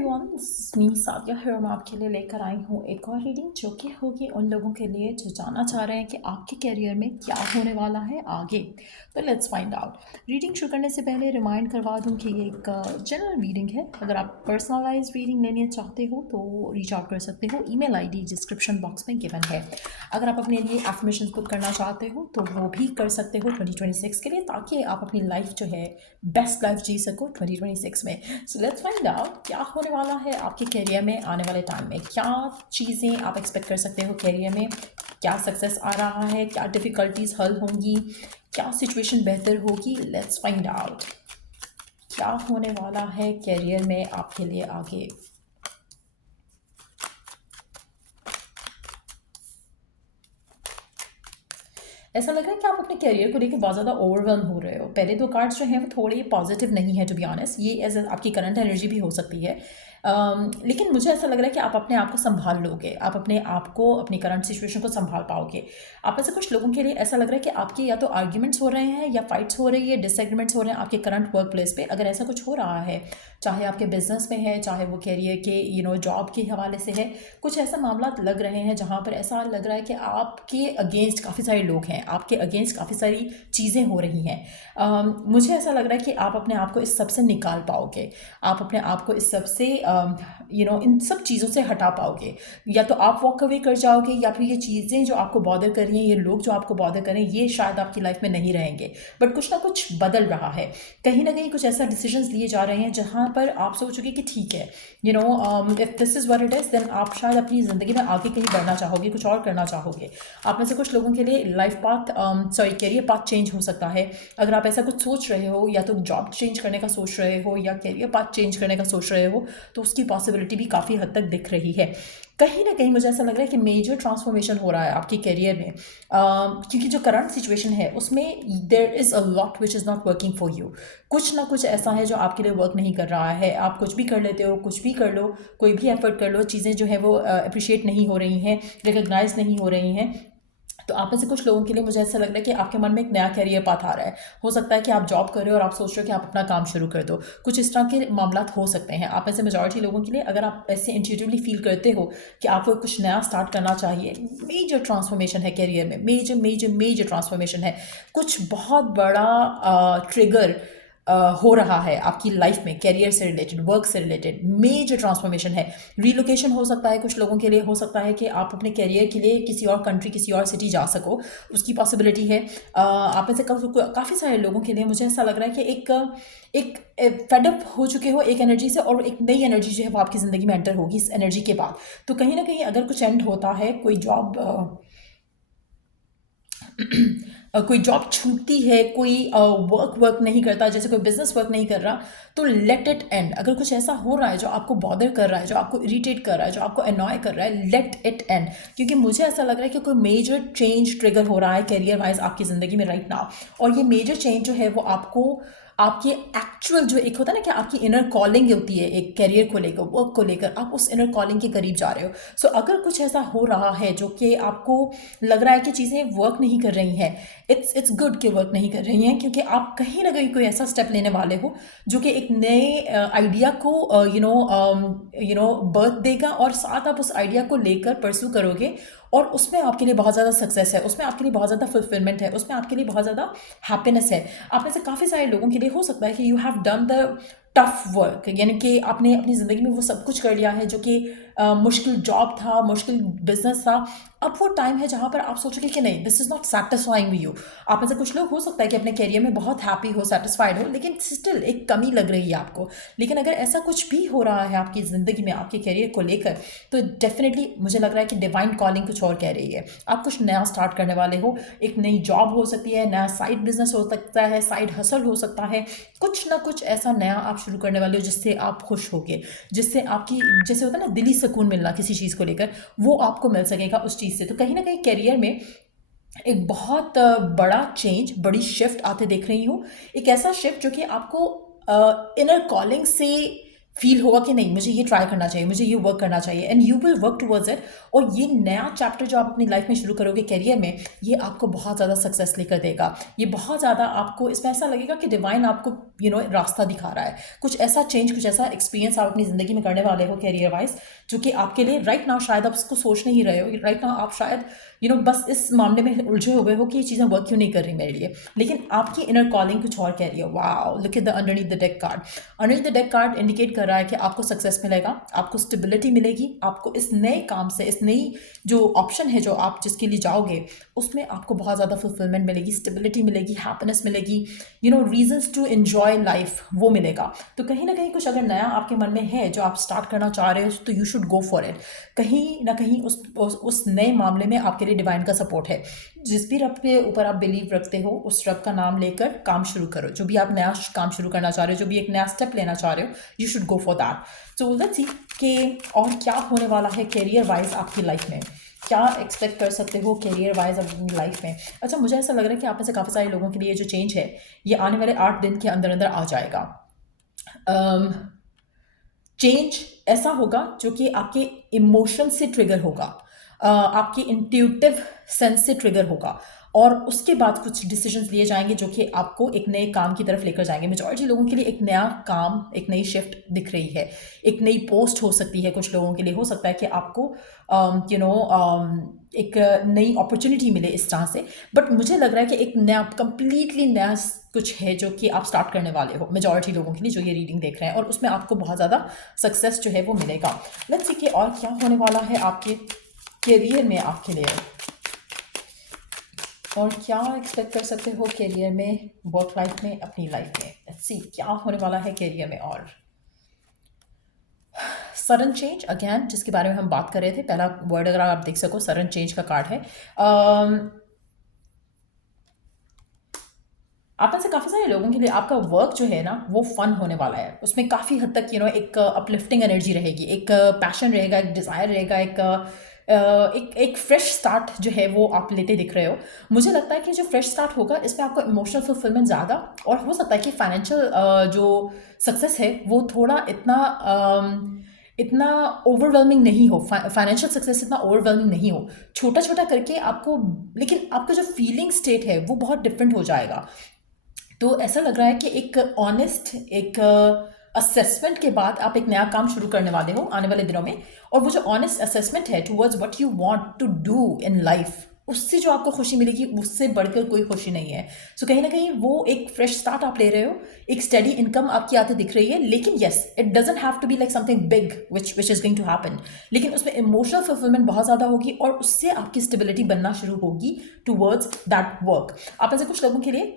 Everyone, me Sadia here. मैं आपके लिए लेकर आई हूँ एक और रीडिंग जो कि होगी उन लोगों के लिए जो जानना चाह रहे हैं कि आपके करियर में क्या होने वाला है आगे। तो लेट्स फाइंड आउट। रीडिंग शुरू करने से पहले रिमाइंड करवा दूँ कि ये एक जनरल रीडिंग है। अगर आप पर्सनलाइज रीडिंग लेनी चाहते हो तो रीच आउट कर सकते हो। ईमेल आईडी डिस्क्रिप्शन बॉक्स में गिवन है। अगर आप अपने लिए एफर्मेशंस बुक करना चाहते हो तो वो भी कर सकते हो 2026 के लिए, ताकि आप अपनी लाइफ जो है बेस्ट लाइफ जी सको 2026 में। सो लेट्स फाइंड आउट क्या होने वाला है आपके करियर में आने वाले टाइम में। क्या चीज़ें आप एक्सपेक्ट कर सकते हो करियर में, क्या सक्सेस आ रहा है, क्या डिफ़िकल्टीज हल होंगी, क्या सिचुएशन बेहतर होगी। लेट्स फाइंड आउट क्या होने वाला है करियर में आपके लिए आगे। ऐसा लग रहा है कि आप अपने करियर को लेकर बहुत ज़्यादा ओवरवेल्म हो रहे हो। पहले दो कार्ड्स जो हैं वो थोड़े पॉजिटिव नहीं है टू बी ऑनेस्ट। ये एज आपकी करंट एनर्जी भी हो सकती है। लेकिन मुझे ऐसा लग रहा है कि आप अपने आप को संभाल लोगे, आप अपने आप को अपनी करंट सिचुएशन को संभाल पाओगे। आप में से कुछ लोगों के लिए ऐसा लग रहा है कि आपके या तो आर्ग्यूमेंट्स हो रहे हैं या फाइट्स हो रही है, डिसएग्रीमेंट्स हो रहे हैं आपके करंट वर्क प्लेस पे। अगर ऐसा कुछ हो रहा है, चाहे आपके बिजनेस में है, चाहे वो करियर के जॉब के हवाले से है, कुछ ऐसा मामला लग रहे हैं जहाँ पर ऐसा लग रहा है कि आपके अगेंस्ट काफ़ी सारे लोग हैं, आपके अगेंस्ट काफ़ी सारी चीज़ें हो रही हैं। मुझे ऐसा लग रहा है कि आप अपने आप को इस सब से निकाल पाओगे, आप अपने आप को इस सब से इन सब चीज़ों से हटा पाओगे। या तो आप वॉक अवे कर जाओगे, या फिर ये चीज़ें जो आपको बॉदर कर रही हैं, ये लोग जो आपको बॉदर कर रहे हैं, ये शायद आपकी लाइफ में नहीं रहेंगे। बट कुछ ना कुछ बदल रहा है, कहीं ना कहीं कुछ ऐसा डिसीजंस लिए जा रहे हैं जहाँ पर आप सोचोगे कि ठीक है, if this is what it is, then आप शायद अपनी ज़िंदगी में आगे कहीं बढ़ना चाहोगे, कुछ और करना चाहोगे। आप में से कुछ लोगों के लिए life path career path change हो सकता है। अगर आप ऐसा कुछ सोच रहे हो, या तो जॉब चेंज करने का सोच रहे हो या करियर पाथ चेंज करने का सोच रहे हो, तो उसकी पॉसिबिलिटी भी काफ़ी हद तक दिख रही है। कहीं ना कहीं मुझे ऐसा लग रहा है कि मेजर ट्रांसफॉर्मेशन हो रहा है आपके करियर में, क्योंकि जो करंट सिचुएशन है उसमें there is a lot which is not working for you. कुछ ना कुछ ऐसा है जो आपके लिए वर्क नहीं कर रहा है। आप कुछ भी कर लेते हो, कुछ भी कर लो, कोई भी एफर्ट कर लो, चीज़ें जो है वो अप्रिशिएट नहीं हो रही हैं, रिकग्नाइज नहीं हो रही हैं। तो आप में से कुछ लोगों के लिए मुझे ऐसा लग रहा है कि आपके मन में एक नया करियर पाथ आ रहा है। हो सकता है कि आप जॉब कर रहे हो और आप सोच रहे हो कि आप अपना काम शुरू कर दो। कुछ इस तरह के मामला हो सकते हैं आप में से मेजॉरिटी लोगों के लिए। अगर आप ऐसे इंट्यूटिवली फील करते हो कि आपको कुछ नया स्टार्ट करना चाहिए, मेजर ट्रांसफॉर्मेशन है करियर में, मेजर मेजर मेजर ट्रांसफॉर्मेशन है, कुछ बहुत बड़ा ट्रिगर हो रहा है आपकी लाइफ में, करियर से रिलेटेड, वर्क से रिलेटेड मेजर ट्रांसफॉर्मेशन है। रीलोकेशन हो सकता है कुछ लोगों के लिए, हो सकता है कि आप अपने करियर के लिए किसी और कंट्री, किसी और सिटी जा सको, उसकी पॉसिबिलिटी है। आप में से काफ़ी सारे लोगों के लिए मुझे ऐसा लग रहा है कि एक फेडअप हो चुके हो एक एनर्जी से, और एक नई एनर्जी जो है वो आपकी ज़िंदगी में एंटर होगी इस एनर्जी के बाद। तो कहीं ना कहीं अगर कुछ एंड होता है, कोई जॉब छूटती है, कोई वर्क नहीं करता, जैसे कोई बिजनेस वर्क नहीं कर रहा, तो लेट इट एंड। अगर कुछ ऐसा हो रहा है जो आपको बॉदर कर रहा है, जो आपको इरिटेट कर रहा है, जो आपको अनॉय कर रहा है, लेट इट एंड। क्योंकि मुझे ऐसा लग रहा है कि कोई मेजर चेंज ट्रिगर हो रहा है करियर वाइज आपकी ज़िंदगी में राइट नाउ। और ये मेजर चेंज जो है वो आपको आपकी एक्चुअल जो एक होता है ना कि आपकी इनर कॉलिंग होती है, एक करियर को लेकर, वर्क को लेकर, आप उस इनर कॉलिंग के करीब जा रहे हो। सो अगर कुछ ऐसा हो रहा है जो कि आपको लग रहा है कि चीज़ें वर्क नहीं कर रही हैं, इट्स गुड कि वर्क नहीं कर रही हैं, क्योंकि आप कहीं ना कहीं कोई ऐसा स्टेप लेने वाले हो जो कि एक नए आइडिया को बर्थ देगा, और साथ आप उस आइडिया को लेकर परस्यू करोगे, और उसमें आपके लिए बहुत ज़्यादा सक्सेस है, उसमें आपके लिए बहुत ज़्यादा फुलफिलमेंट है, उसमें आपके लिए बहुत ज़्यादा हैप्पीनेस है। आप में से काफ़ी सारे लोगों के लिए हो सकता है कि you have done the tough work, यानी कि आपने अपनी ज़िंदगी में वो सब कुछ कर लिया है जो कि मुश्किल जॉब था, मुश्किल बिजनेस था। अब वो टाइम है जहाँ पर आप सोचोगे कि नहीं, this is not satisfying you. आप में से कुछ लोग हो सकता है कि अपने करियर में बहुत हैप्पी हो, सेटिस्फाइड हो, लेकिन स्टिल एक कमी लग रही है आपको। लेकिन अगर ऐसा कुछ भी हो रहा है आपकी ज़िंदगी में आपके करियर को लेकर, तो डेफिनेटली मुझे लग रहा है कि डिवाइन कॉलिंग कुछ और कह रही है। आप कुछ नया स्टार्ट करने वाले हो, एक नई जॉब हो सकती है, नया साइड बिजनेस हो सकता है, साइड हसल हो सकता है, कुछ ना कुछ ऐसा नया आप शुरू करने वाले हो जिससे आप खुश होगे, जिससे आपकी, जैसे होता है ना दिली सुकून मिलना किसी चीज़ को लेकर, वो आपको मिल सकेगा उस चीज़ से। तो कहीं ना कहीं करियर में एक बहुत बड़ा चेंज, बड़ी शिफ्ट आते देख रही हूँ। एक ऐसा शिफ्ट जो कि आपको इनर कॉलिंग से फील होगा कि नहीं मुझे ये ट्राई करना चाहिए, मुझे ये वर्क करना चाहिए, and you will work towards it. और ये नया चैप्टर जो आप अपनी लाइफ में शुरू करोगे करियर में, ये आपको बहुत ज़्यादा सक्सेस लेकर देगा। ये बहुत ज़्यादा आपको इसमें ऐसा लगेगा कि डिवाइन आपको रास्ता दिखा रहा है। कुछ ऐसा चेंज, कुछ ऐसा एक्सपीरियंस आप अपनी ज़िंदगी में करने वाले हो करियर वाइज, जो कि आपके लिए राइट नाउ शायद आप उसको सोच नहीं रहे हो। राइट नाउ आप शायद बस इस मामले में उलझे हुए हो कि ये चीज़ें वर्क क्यों नहीं कर रही मेरे लिए, लेकिन आपकी इनर कॉलिंग कुछ और कह रही है। Wow, look at the underneath the deck card. Underneath the deck card indicate कर रहा है कि आपको सक्सेस मिलेगा, आपको स्टेबिलिटी मिलेगी, आपको इस नए काम से, इस नई जो ऑप्शन है जो आप जिसके लिए जाओगे, उसमें आपको बहुत ज़्यादा फुलफिलमेंट मिलेगी, स्टेबिलिटी मिलेगी, हैप्पीनेस मिलेगी, रीजंस टू एन्जॉय लाइफ वो मिलेगा। तो कहीं ना कहीं कुछ अगर नया आपके मन में है जो आप स्टार्ट करना चाह रहे हो, तो you should go for it. कहीं ना कहीं उस नए मामले में आपके लिए डिवाइन का सपोर्ट है। जिस भी रब के ऊपर आप बिलीव रखते हो, उस रब का नाम लेकर काम शुरू करो। जो भी आप नया काम शुरू करना चाह रहे हो, जो भी एक नया स्टेप लेना चाह रहे हो, you should go for that. So let's see कि और क्या होने वाला है करियर वाइज आपकी लाइफ में, क्या एक्सपेक्ट कर सकते हो करियर वाइज अपनी लाइफ में। अच्छा, मुझे ऐसा लग रहा है कि आप में से काफ़ी सारे लोगों के लिए जो चेंज है, ये आने वाले 8 दिन के अंदर अंदर आ जाएगा। चेंज ऐसा होगा जो कि आपके इमोशन से ट्रिगर होगा, आपकी इंट्यूटिव सेंस से ट्रिगर होगा, और उसके बाद कुछ डिसीजंस लिए जाएंगे जो कि आपको एक नए काम की तरफ लेकर जाएंगे। मेजॉरिटी लोगों के लिए एक नया काम, एक नई शिफ्ट दिख रही है, एक नई पोस्ट हो सकती है। कुछ लोगों के लिए हो सकता है कि आपको एक नई अपॉर्चुनिटी मिले इस तरह से। बट मुझे लग रहा है कि एक नया, कंप्लीटली नया कुछ है जो कि आप स्टार्ट करने वाले हो मेजॉरिटी लोगों के लिए जो ये रीडिंग देख रहे हैं, और उसमें आपको बहुत ज़्यादा सक्सेस जो है वो मिलेगा। लेट्स सी कि और क्या होने वाला है आपके करियर में आपके लिए, और क्या एक्सपेक्ट कर सकते हो करियर में, वर्क लाइफ में, अपनी लाइफ में। लेट्स सी क्या होने वाला है करियर में। और सडन चेंज अगेन, जिसके बारे में हम बात कर रहे थे, पहला वर्ड अगर आप देख सको, सडन चेंज का कार्ड है। आप में से काफ़ी सारे लोगों के लिए आपका वर्क जो है ना वो फन होने वाला है। उसमें काफ़ी हद तक एक अपलिफ्टिंग एनर्जी रहेगी, एक पैशन रहेगा, एक डिज़ायर रहेगा, एक फ्रेश स्टार्ट जो है वो आप लेते दिख रहे हो। मुझे लगता है कि जो फ्रेश स्टार्ट होगा इसमें आपको इमोशनल फुलफिलमेंट ज़्यादा, और हो सकता है कि फाइनेंशियल जो सक्सेस है वो थोड़ा इतना ओवरवेलमिंग नहीं हो, फाइनेंशियल सक्सेस इतना ओवरवेलमिंग नहीं हो, छोटा छोटा करके आपको, लेकिन आपका जो फीलिंग स्टेट है वो बहुत डिफरेंट हो जाएगा। तो ऐसा लग रहा है कि एक ऑनेस्ट, एक असेसमेंट के बाद आप एक नया काम शुरू करने वाले हो आने वाले दिनों में, और वो जो ऑनेस्ट असेसमेंट है towards what you want to do in life, उससे जो आपको खुशी मिलेगी उससे बढ़कर कोई खुशी नहीं है। सो कहीं ना कहीं वो एक फ्रेश स्टार्ट आप ले रहे हो, एक स्टडी इनकम आपकी आते दिख रही है, लेकिन yes it doesn't have to be like something big which is going to happen, लेकिन उसमें इमोशनल फुलफिलमेंट बहुत ज़्यादा होगी, और उससे आपकी स्टेबिलिटी बनना शुरू होगी टुवर्ड्स दैट वर्क। आप ऐसे कुछ लोगों के लिए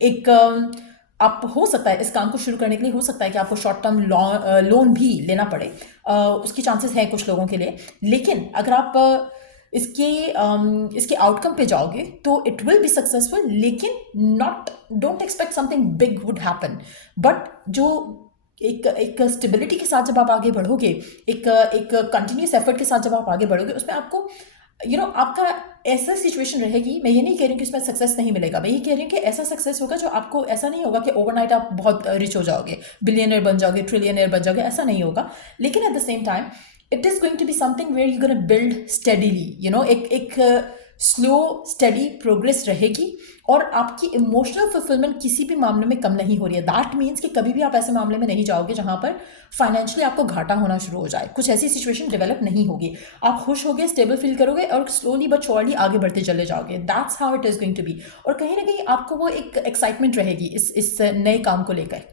एक आप हो सकता है इस काम को शुरू करने के लिए हो सकता है कि आपको शॉर्ट टर्म लोन भी लेना पड़े, उसकी चांसेस हैं कुछ लोगों के लिए। लेकिन अगर आप इसके आउटकम पे जाओगे तो इट विल बी सक्सेसफुल, लेकिन don't expect something big would happen. But जो एक स्टेबिलिटी के साथ जब आप आगे बढ़ोगे, एक कंटिन्यूस एफर्ट के साथ जब आप आगे बढ़ोगे, उसमें आपको आपका ऐसा सिचुएशन रहेगी। मैं ये नहीं कह रही हूँ कि उसमें सक्सेस नहीं मिलेगा, मैं ये कह रही हूँ कि ऐसा सक्सेस होगा जो आपको, ऐसा नहीं होगा कि ओवरनाइट आप बहुत रिच हो जाओगे, बिलियनर बन जाओगे, ट्रिलियनर बन जाओगे, ऐसा नहीं होगा। लेकिन at the same time it is going to be something where you gonna build steadily, एक स्लो स्टडी प्रोग्रेस रहेगी, और आपकी इमोशनल फुलफिलमेंट किसी भी मामले में कम नहीं हो रही है। दैट मीन्स कि कभी भी आप ऐसे मामले में नहीं जाओगे जहाँ पर फाइनेंशियली आपको घाटा होना शुरू हो जाए, कुछ ऐसी सिचुएशन डेवलप नहीं होगी। आप खुश होगे, स्टेबल फील करोगे, और स्लोली बट श्योरली आगे बढ़ते चले जाओगे। That's how it is going to be. और कहीं ना कहीं आपको वो एक एक्साइटमेंट रहेगी इस नए काम को लेकर।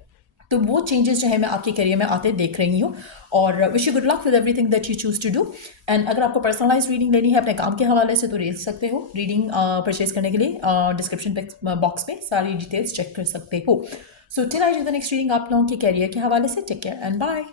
तो वो चेंजेस जो है मैं आपके करियर में आते देख रही हूँ, और wish you good luck with everything that you choose to do. And अगर आपको पर्सनलाइज रीडिंग लेनी है अपने काम के हवाले से तो ले सकते हो। रीडिंग परचेज करने के लिए डिस्क्रिप्शन बॉक्स में सारी डिटेल्स चेक कर सकते हो। So till I do the next reading आप लोगों के करियर के हवाले से, टेक केयर एंड बाय।